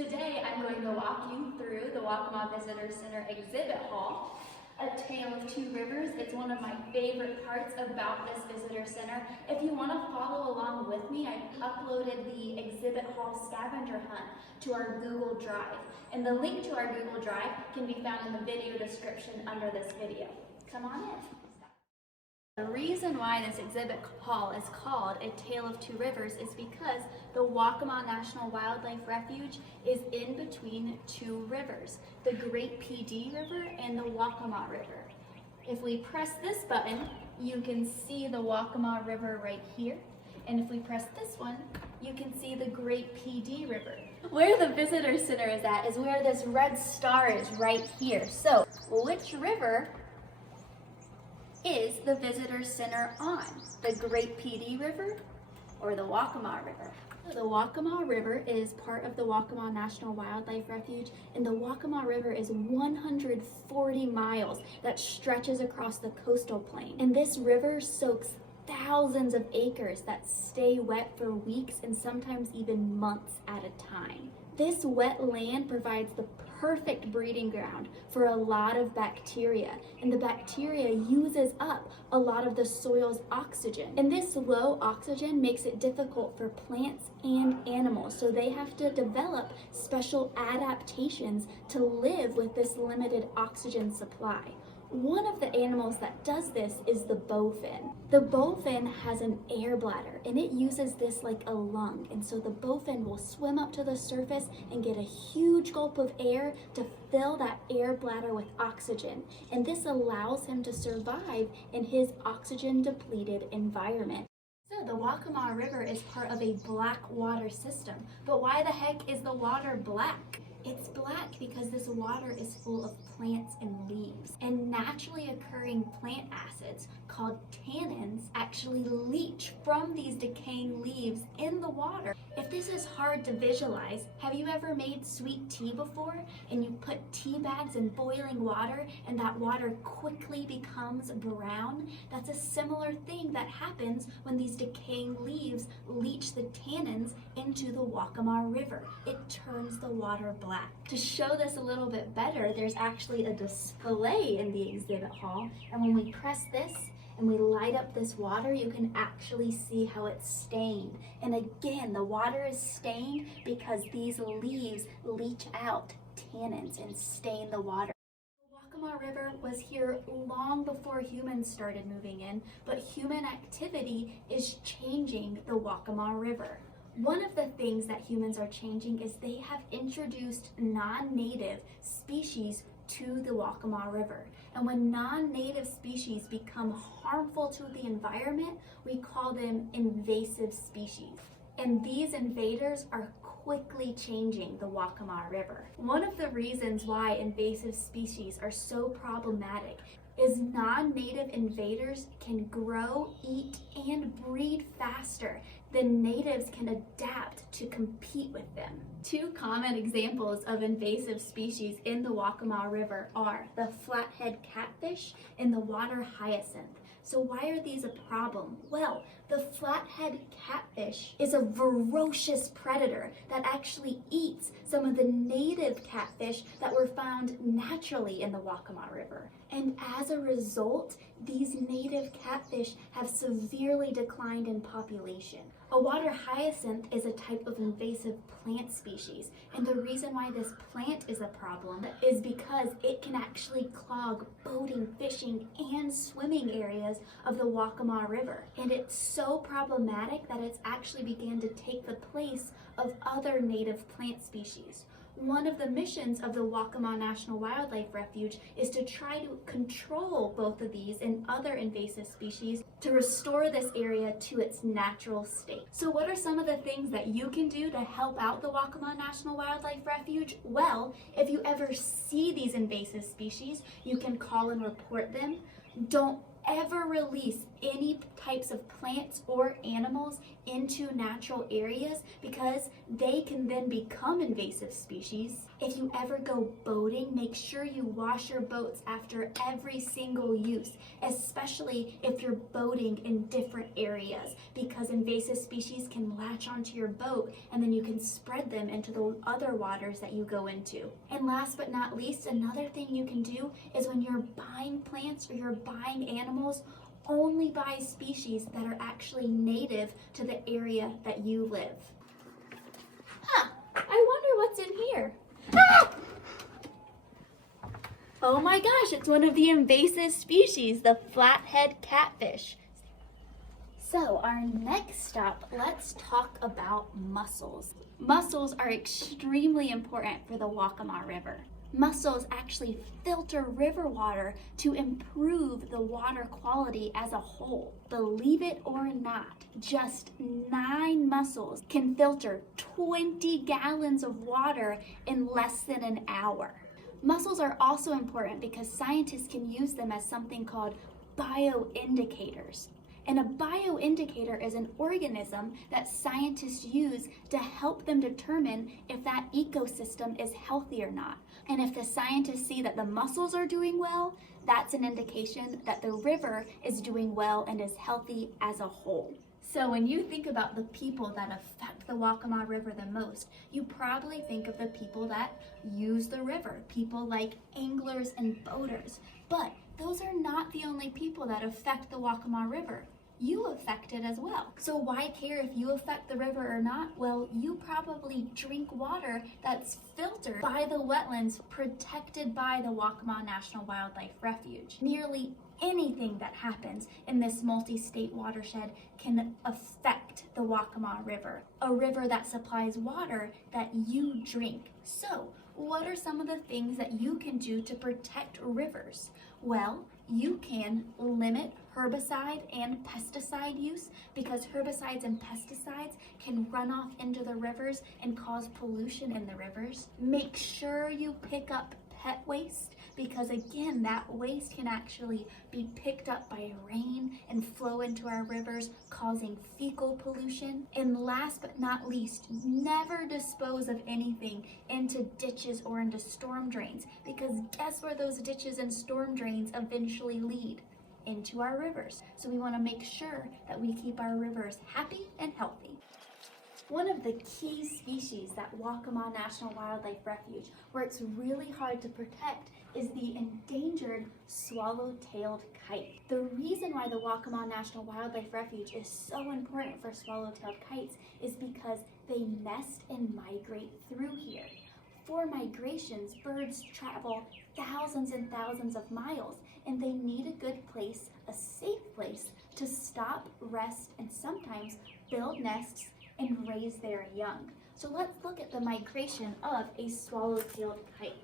Today I'm going to walk you through the Waccamaw Visitor Center exhibit hall, A Tale of Two Rivers. It's one of my favorite parts about this visitor center. If you want to follow along with me, I've uploaded the exhibit hall scavenger hunt to our Google Drive. And the link to our Google Drive can be found in the video description under this video. Come on in. The reason why this exhibit hall is called A Tale of Two Rivers is because the Waccamaw National Wildlife Refuge is in between two rivers, the Great Pee River and the Waccamaw River. If we press this button, you can see the Waccamaw River right here. And if we press this one, you can see the Great Pee River. Where the visitor center is at is where this red star is right here. So, which river is the visitor center on? The Great Pee River or the Waccamaw River? The Waccamaw River is part of the Waccamaw National Wildlife Refuge, and the Waccamaw River is 140 miles that stretches across the coastal plain. And this river soaks thousands of acres that stay wet for weeks and sometimes even months at a time. This wet land provides the perfect breeding ground for a lot of bacteria, and the bacteria uses up a lot of the soil's oxygen. And this low oxygen makes it difficult for plants and animals, so they have to develop special adaptations to live with this limited oxygen supply. One of the animals that does this is the bowfin. The bowfin has an air bladder, and it uses this like a lung. And so the bowfin will swim up to the surface and get a huge gulp of air to fill that air bladder with oxygen. And this allows him to survive in his oxygen depleted environment. So the Waccamaw River is part of a black water system. But why the heck is the water black? It's black because this water is full of plants and leaves. And naturally occurring plant acids called tannins actually leach from these decaying leaves in the water. If this is hard to visualize, have you ever made sweet tea before and you put tea bags in boiling water and that water quickly becomes brown? That's a similar thing that happens when these decaying leaves leach the tannins into the Waccamaw River. It turns the water black. To show this a little bit better, there's actually a display in the exhibit hall, and when we press this and we light up this water, you can actually see how it's stained. And again, the water is stained because these leaves leach out tannins and stain the water. The Waccamaw River was here long before humans started moving in, but human activity is changing the Waccamaw River. One of the things that humans are changing is they have introduced non-native species to the Waccamaw River. And when non-native species become harmful to the environment, we call them invasive species. And these invaders are quickly changing the Waccamaw River. One of the reasons why invasive species are so problematic is non-native invaders can grow, eat, and breed faster than natives can adapt to compete with them. Two common examples of invasive species in the Waccamaw River are the flathead catfish and the water hyacinth. So why are these a problem? Well, the flathead catfish is a ferocious predator that actually eats some of the native catfish that were found naturally in the Waccamaw River. And as a result, these native catfish have severely declined in population. A water hyacinth is a type of invasive plant species, and the reason why this plant is a problem is because it can actually clog boating, fishing, and swimming areas of the Waccamaw River. And it's so problematic that it's actually began to take the place of other native plant species. One of the missions of the Waccamaw National Wildlife Refuge is to try to control both of these and other invasive species to restore this area to its natural state. So what are some of the things that you can do to help out the Waccamaw National Wildlife Refuge? Well, if you ever see these invasive species, you can call and report them. Don't ever release any types of plants or animals into natural areas because they can then become invasive species. If you ever go boating, make sure you wash your boats after every single use, especially if you're boating in different areas, because invasive species can latch onto your boat and then you can spread them into the other waters that you go into. And last but not least, another thing you can do is when you're buying plants or you're buying animals, only buy species that are actually native to the area that you live. I wonder what's in here. Ah! Oh my gosh, it's one of the invasive species, the flathead catfish. So our next stop, let's talk about mussels. Mussels are extremely important for the Waccamaw River. Mussels actually filter river water to improve the water quality as a whole. Believe it or not, just 9 mussels can filter 20 gallons of water in less than an hour. Mussels are also important because scientists can use them as something called bioindicators. And a bioindicator is an organism that scientists use to help them determine if that ecosystem is healthy or not. And if the scientists see that the mussels are doing well, that's an indication that the river is doing well and is healthy as a whole. So when you think about the people that affect the Waccamaw River the most, you probably think of the people that use the river, people like anglers and boaters. But those are not the only people that affect the Waccamaw River. You affect it as well. So why care if you affect the river or not? Well, you probably drink water that's filtered by the wetlands protected by the Waccamaw National Wildlife Refuge. Nearly anything that happens in this multi-state watershed can affect the Waccamaw River, a river that supplies water that you drink. So, what are some of the things that you can do to protect rivers? Well, you can limit herbicide and pesticide use because herbicides and pesticides can run off into the rivers and cause pollution in the rivers. Make sure you pick up pet waste because again, that waste can actually be picked up by rain and flow into our rivers, causing fecal pollution. And last but not least, never dispose of anything into ditches or into storm drains because guess where those ditches and storm drains eventually lead? Into our rivers. So we want to make sure that we keep our rivers happy and healthy. One of the key species that Waccamaw National Wildlife Refuge works really hard to protect is the endangered swallow-tailed kite. The reason why the Waccamaw National Wildlife Refuge is so important for swallow-tailed kites is because they nest and migrate through here. For migrations, birds travel thousands and thousands of miles, and they need a good place, a safe place, to stop, rest, and sometimes build nests and raise their young. So let's look at the migration of a swallow-tailed kite.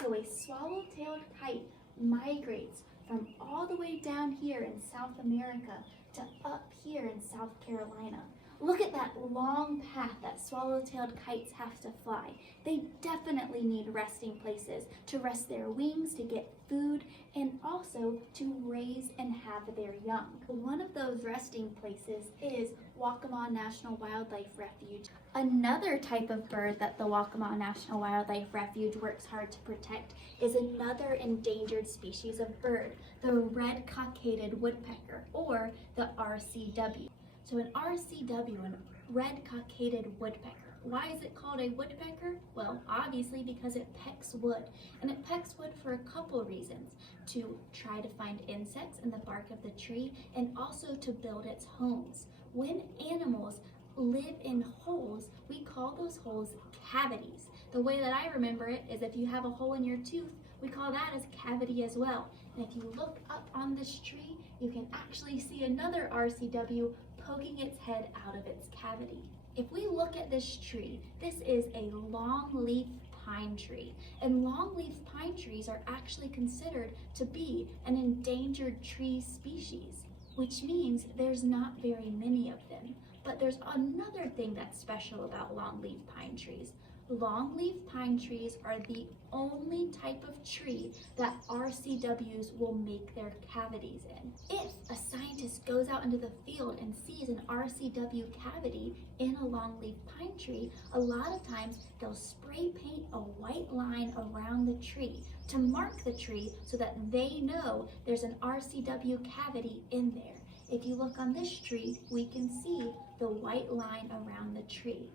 So a swallow-tailed kite migrates from all the way down here in South America to up here in South Carolina. Look at that long path that swallow-tailed kites have to fly. They definitely need resting places to rest their wings, to get food, and also to raise and have their young. One of those resting places is Waccamaw National Wildlife Refuge. Another type of bird that the Waccamaw National Wildlife Refuge works hard to protect is another endangered species of bird, the red-cockaded woodpecker, or the RCW. So an RCW, a red-cockaded woodpecker. Why is it called a woodpecker? Well, obviously because it pecks wood. And it pecks wood for a couple reasons. To try to find insects in the bark of the tree and also to build its homes. When animals live in holes, we call those holes cavities. The way that I remember it is if you have a hole in your tooth, we call that as cavity as well. And if you look up on this tree, you can actually see another RCW poking its head out of its cavity. If we look at this tree, this is a longleaf pine tree. And longleaf pine trees are actually considered to be an endangered tree species, which means there's not very many of them. But there's another thing that's special about longleaf pine trees. Longleaf pine trees are the only type of tree that RCWs will make their cavities in. If a scientist goes out into the field and sees an RCW cavity in a longleaf pine tree, a lot of times they'll spray paint a white line around the tree to mark the tree so that they know there's an RCW cavity in there. If you look on this tree, we can see the white line around the tree.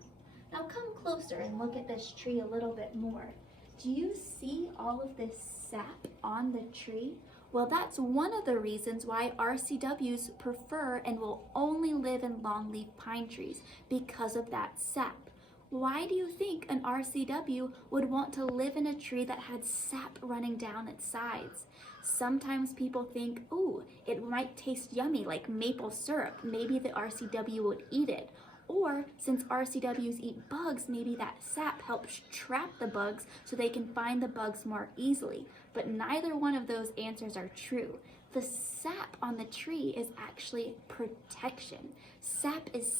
Now come closer and look at this tree a little bit more. Do you see all of this sap on the tree? Well, that's one of the reasons why RCWs prefer and will only live in longleaf pine trees, because of that sap. Why do you think an RCW would want to live in a tree that had sap running down its sides? Sometimes people think, oh, it might taste yummy like maple syrup. Maybe the RCW would eat it. Or since RCWs eat bugs, maybe that sap helps trap the bugs so they can find the bugs more easily. But neither one of those answers are true. The sap on the tree is actually protection. Sap is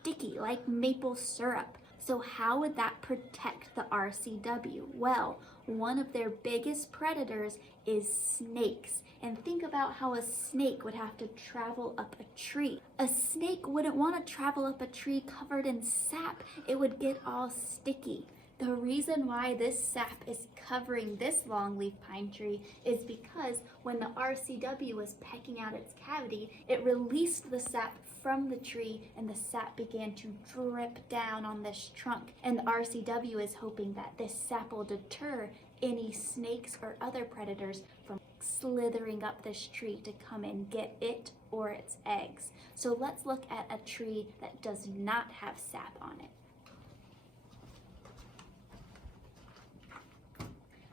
sticky like maple syrup. So how would that protect the RCW? Well, one of their biggest predators is snakes. And think about how a snake would have to travel up a tree. A snake wouldn't want to travel up a tree covered in sap. It would get all sticky. The reason why this sap is covering this longleaf pine tree is because when the RCW was pecking out its cavity, it released the sap from the tree and the sap began to drip down on this trunk. And the RCW is hoping that this sap will deter any snakes or other predators from slithering up this tree to come and get it or its eggs. So let's look at a tree that does not have sap on it.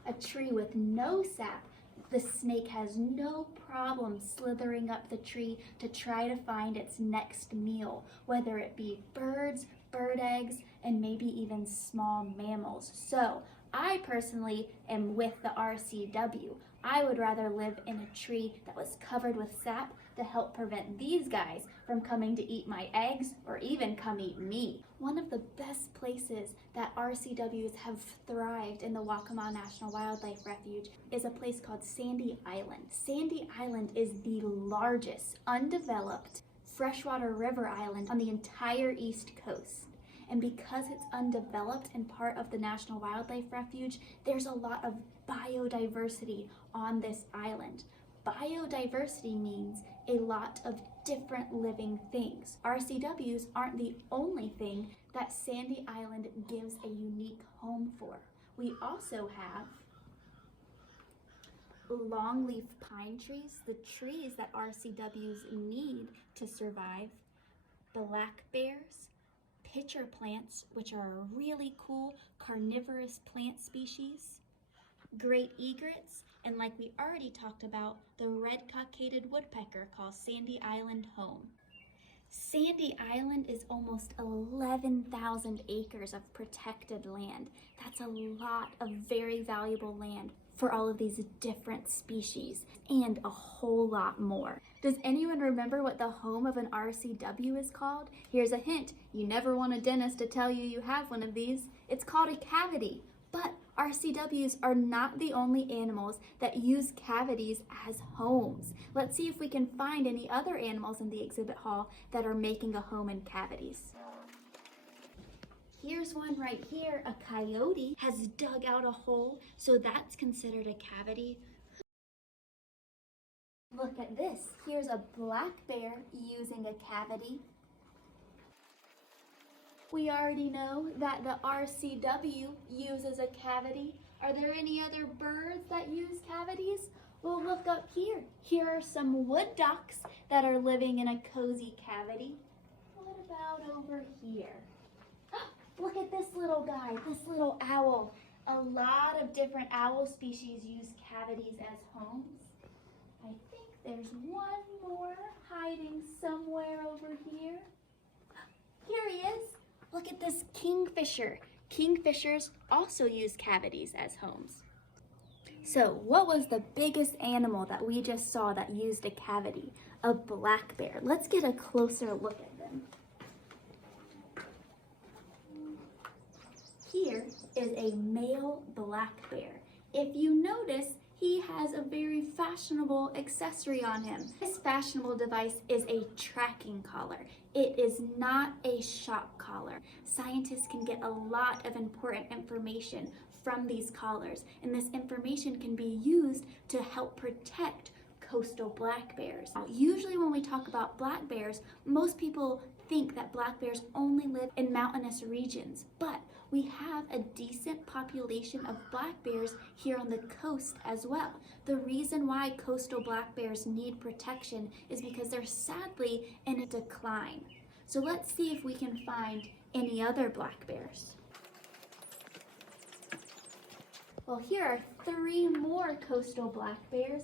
A tree with no sap, the snake has no problem slithering up the tree to try to find its next meal, whether it be birds, bird eggs, and maybe even small mammals. So I personally am with the RCW. I would rather live in a tree that was covered with sap to help prevent these guys from coming to eat my eggs or even come eat me. One of the best places that RCWs have thrived in the Waccamaw National Wildlife Refuge is a place called Sandy Island. Sandy Island is the largest undeveloped freshwater river island on the entire East Coast. And because it's undeveloped and part of the National Wildlife Refuge, there's a lot of biodiversity on this island. Biodiversity means a lot of different living things. RCWs aren't the only thing that Sandy Island gives a unique home for. We also have longleaf pine trees, the trees that RCWs need to survive, black bears, pitcher plants, which are a really cool carnivorous plant species, great egrets, and like we already talked about, the red-cockaded woodpecker calls Sandy Island home. Sandy Island is almost 11,000 acres of protected land. That's a lot of very valuable land for all of these different species and a whole lot more. Does anyone remember what the home of an RCW is called? Here's a hint. You never want a dentist to tell you you have one of these. It's called a cavity. But RCWs are not the only animals that use cavities as homes. Let's see if we can find any other animals in the exhibit hall that are making a home in cavities. Here's one right here. A coyote has dug out a hole, so that's considered a cavity. Look at this. Here's a black bear using a cavity. We already know that the RCW uses a cavity. Are there any other birds that use cavities? Well, look up here. Here are some wood ducks that are living in a cozy cavity. What about over here? Look at this little guy, this little owl. A lot of different owl species use cavities as homes. I think there's one more hiding somewhere over here. Here he is. Look at this kingfisher. Kingfishers also use cavities as homes. So what was the biggest animal that we just saw that used a cavity? A black bear. Let's get a closer look at them. Here is a male black bear. If you notice, he has a very fashionable accessory on him. This fashionable device is a tracking collar. It is not a shock collar. Scientists can get a lot of important information from these collars, and this information can be used to help protect coastal black bears. Now, usually when we talk about black bears, most people think that black bears only live in mountainous regions, but we have a decent population of black bears here on the coast as well. The reason why coastal black bears need protection is because they're sadly in a decline. So let's see if we can find any other black bears. Well, here are 3 more coastal black bears.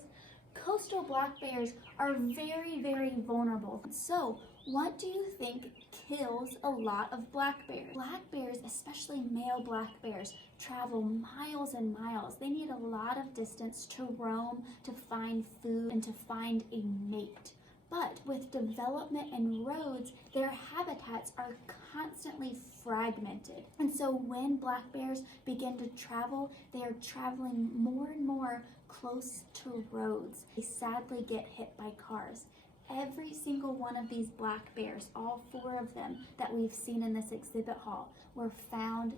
Coastal black bears are very, very vulnerable. So, what do you think kills a lot of black bears? Black bears, especially male black bears, travel miles and miles. They need a lot of distance to roam, to find food, and to find a mate. But with development and roads, their habitats are constantly fragmented. And so when black bears begin to travel, they are traveling more and more close to roads. They sadly get hit by cars. Every single one of these black bears, all 4 of them that we've seen in this exhibit hall, were found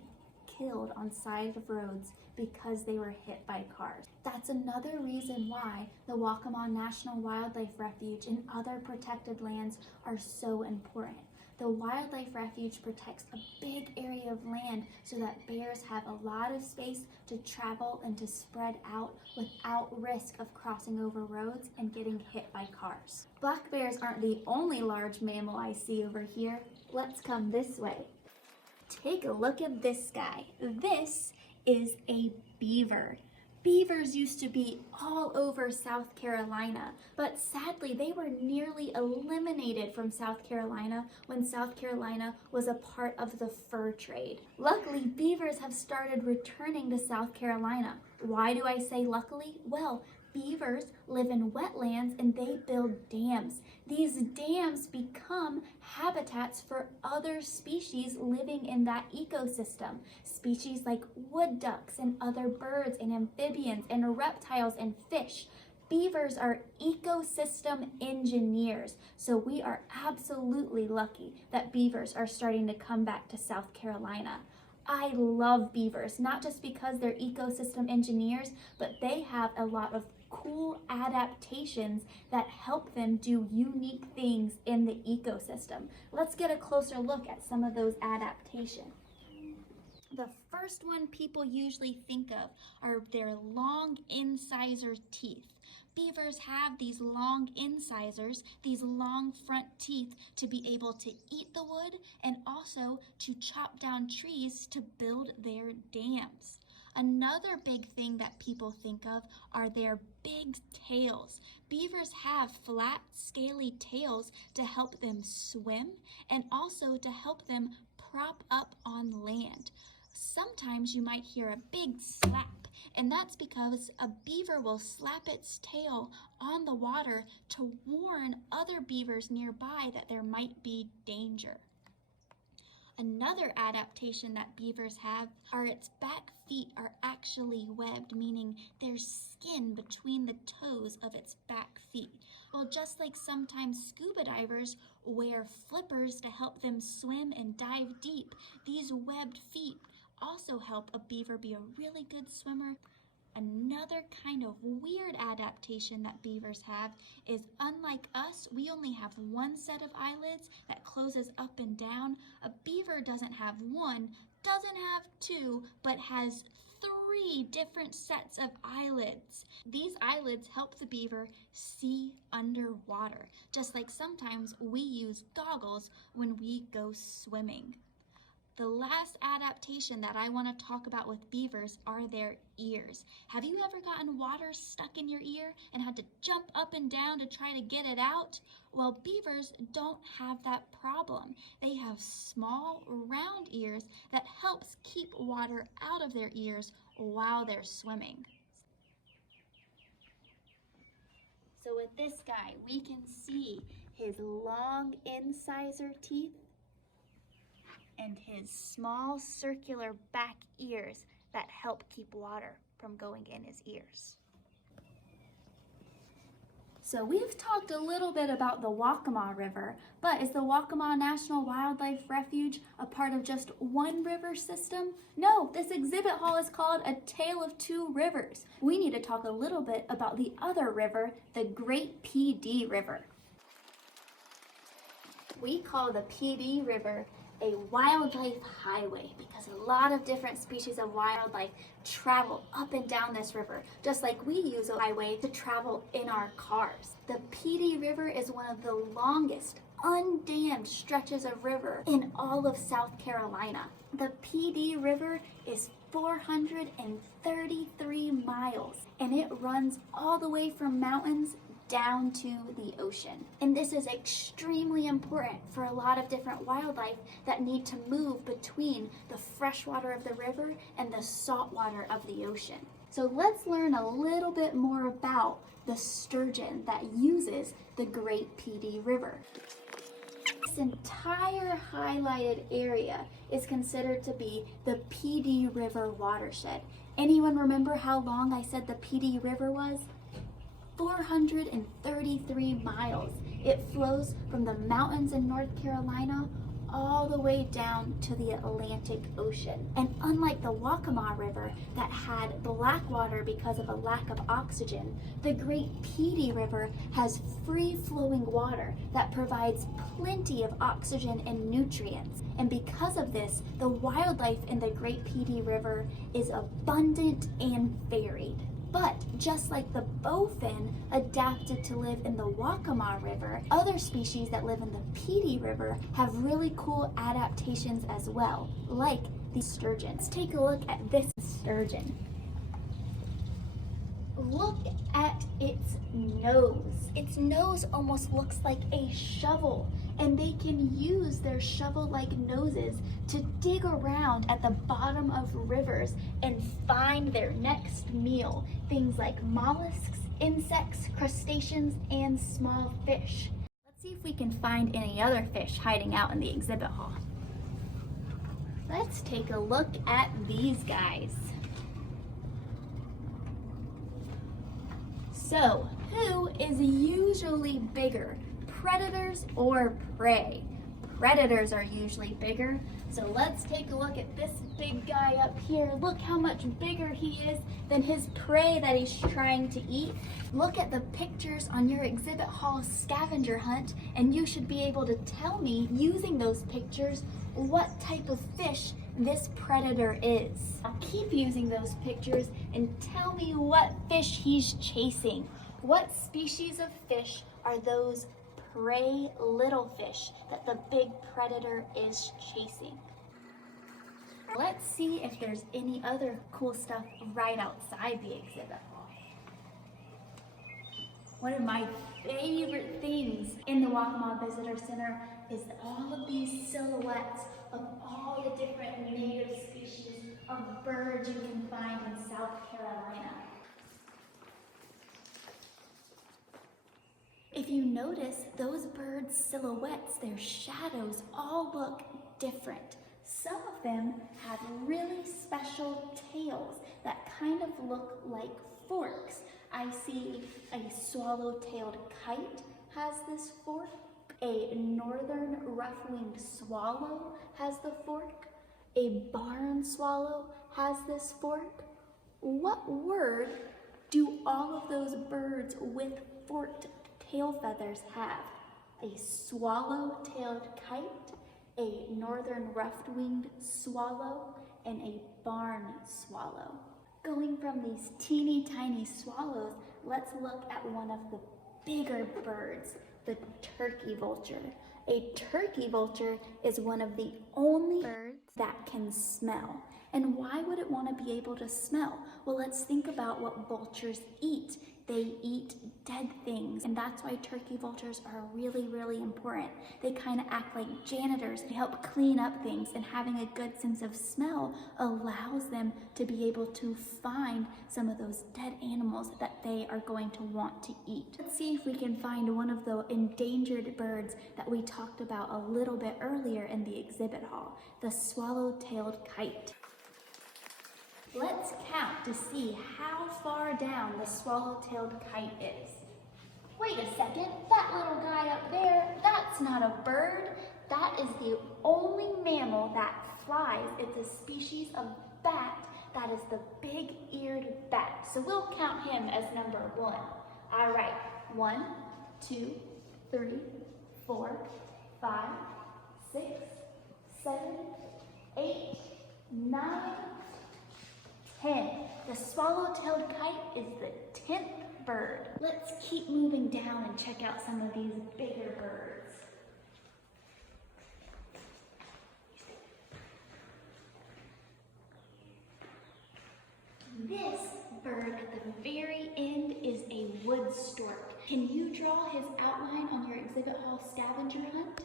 killed on side of roads because they were hit by cars. That's another reason why the Waccamaw National Wildlife Refuge and other protected lands are so important. The wildlife refuge protects a big area of land so that bears have a lot of space to travel and to spread out without risk of crossing over roads and getting hit by cars. Black bears aren't the only large mammal I see over here. Let's come this way. Take a look at this guy. This is a beaver. Beavers used to be all over South Carolina, but sadly they were nearly eliminated from South Carolina when South Carolina was a part of the fur trade. Luckily, beavers have started returning to South Carolina. Why do I say luckily? Well, beavers live in wetlands and they build dams. These dams become habitats for other species living in that ecosystem. Species like wood ducks and other birds and amphibians and reptiles and fish. Beavers are ecosystem engineers, so we are absolutely lucky that beavers are starting to come back to South Carolina. I love beavers, not just because they're ecosystem engineers, but they have a lot of cool adaptations that help them do unique things in the ecosystem. Let's get a closer look at some of those adaptations. The first one people usually think of are their long incisor teeth. Beavers have these long incisors, these long front teeth, to be able to eat the wood and also to chop down trees to build their dams. Another big thing that people think of are their big tails. Beavers have flat, scaly tails to help them swim and also to help them prop up on land. Sometimes you might hear a big slap, and that's because a beaver will slap its tail on the water to warn other beavers nearby that there might be danger. Another adaptation that beavers have are its back feet are actually webbed, meaning there's skin between the toes of its back feet. Well, just like sometimes scuba divers wear flippers to help them swim and dive deep, these webbed feet also help a beaver be a really good swimmer. Another kind of weird adaptation that beavers have is, unlike us, we only have one set of eyelids that closes up and down. A beaver doesn't have one, doesn't have two, but has 3 different sets of eyelids. These eyelids help the beaver see underwater, just like sometimes we use goggles when we go swimming. The last adaptation that I want to talk about with beavers are their ears. Have you ever gotten water stuck in your ear and had to jump up and down to try to get it out? Well, beavers don't have that problem. They have small, round ears that helps keep water out of their ears while they're swimming. So with this guy, we can see his long incisor teeth and his small circular back ears that help keep water from going in his ears. So we've talked a little bit about the Waccamaw River, but is the Waccamaw National Wildlife Refuge a part of just one river system? No, this exhibit hall is called A Tale of Two Rivers. We need to talk a little bit about the other river, the Great PD River. We call the PD River a wildlife highway because a lot of different species of wildlife travel up and down this river, just like we use a highway to travel in our cars. The PD River is one of the longest undammed stretches of river in all of South Carolina. The PD River is 433 miles and it runs all the way from mountains down to the ocean. And this is extremely important for a lot of different wildlife that need to move between the fresh water of the river and the salt water of the ocean. So let's learn a little bit more about the sturgeon that uses the Great PD River. This entire highlighted area is considered to be the PD River watershed. Anyone remember how long I said the PD River was? 433 miles. It flows from the mountains in North Carolina all the way down to the Atlantic Ocean. And unlike the Waccamaw River that had black water because of a lack of oxygen, the Great PD River has free-flowing water that provides plenty of oxygen and nutrients. And because of this, the wildlife in the Great PD River is abundant and varied. But just like the bowfin adapted to live in the Waccamaw River, other species that live in the PD River have really cool adaptations as well, like the sturgeon. Let's take a look at this sturgeon. Look at its nose. Its nose almost looks like a shovel, and they can use their shovel-like noses to dig around at the bottom of rivers and find their next meal, things like mollusks, insects, crustaceans, and small fish. Let's see if we can find any other fish hiding out in the exhibit hall. Let's take a look at these guys. So, who is usually bigger, predators or prey? Predators are usually bigger, so let's take a look at this big guy up here. Look how much bigger he is than his prey that he's trying to eat. Look at the pictures on your exhibit hall scavenger hunt, and you should be able to tell me, using those pictures, what type of fish this predator is. Now keep using those pictures and tell me what fish he's chasing. What species of fish are those prey little fish that the big predator is chasing? Let's see if there's any other cool stuff right outside the exhibit hall. One of my favorite things in the Waccamaw Visitor Center is all of these silhouettes of all the different native species of birds you can find in South Carolina. If you notice, those birds' silhouettes, their shadows, all look different. Some of them have really special tails that kind of look like forks. I see a swallow-tailed kite has this fork. A northern rough-winged swallow has the fork. A barn swallow has this fork. What word do all of those birds with forked tail feathers have? A swallow-tailed kite, a northern rough-winged swallow, and a barn swallow. Going from these teeny tiny swallows, let's look at one of the bigger birds, the turkey vulture. A turkey vulture is one of the only birds that can smell. And why would it want to be able to smell? Well, let's think about what vultures eat. They eat dead things, and that's why turkey vultures are really, really important. They kind of act like janitors. They help clean up things, and having a good sense of smell allows them to be able to find some of those dead animals that they are going to want to eat. Let's see if we can find one of the endangered birds that we talked about a little bit earlier in the exhibit hall, the swallow-tailed kite. Let's count to see how far down the swallow-tailed kite is. Wait a second, that little guy up there, that's not a bird. That is the only mammal that flies. It's a species of bat. That is the big-eared bat. So we'll count him as number 1. All right, 1, 2, 3, 4, 5, 6, 7, 8, 9, 10. The swallow-tailed kite is the 10th bird. Let's keep moving down and check out some of these bigger birds. This bird at the very end is a wood stork. Can you draw his outline on your exhibit hall scavenger hunt?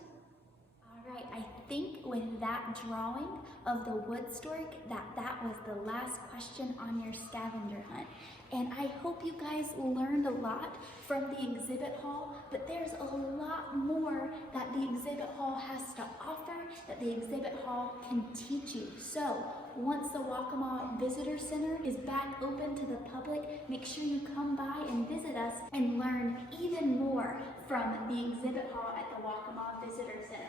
All right, I think with that drawing of the wood stork, that was the last question on your scavenger hunt. And I hope you guys learned a lot from the exhibit hall, but there's a lot more that the exhibit hall has to offer, that the exhibit hall can teach you. So once the Waccamaw Visitor Center is back open to the public, make sure you come by and visit us and learn even more from the exhibit hall at the Waccamaw Visitor Center.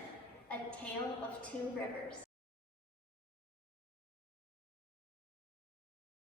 A Tale of Two Rivers.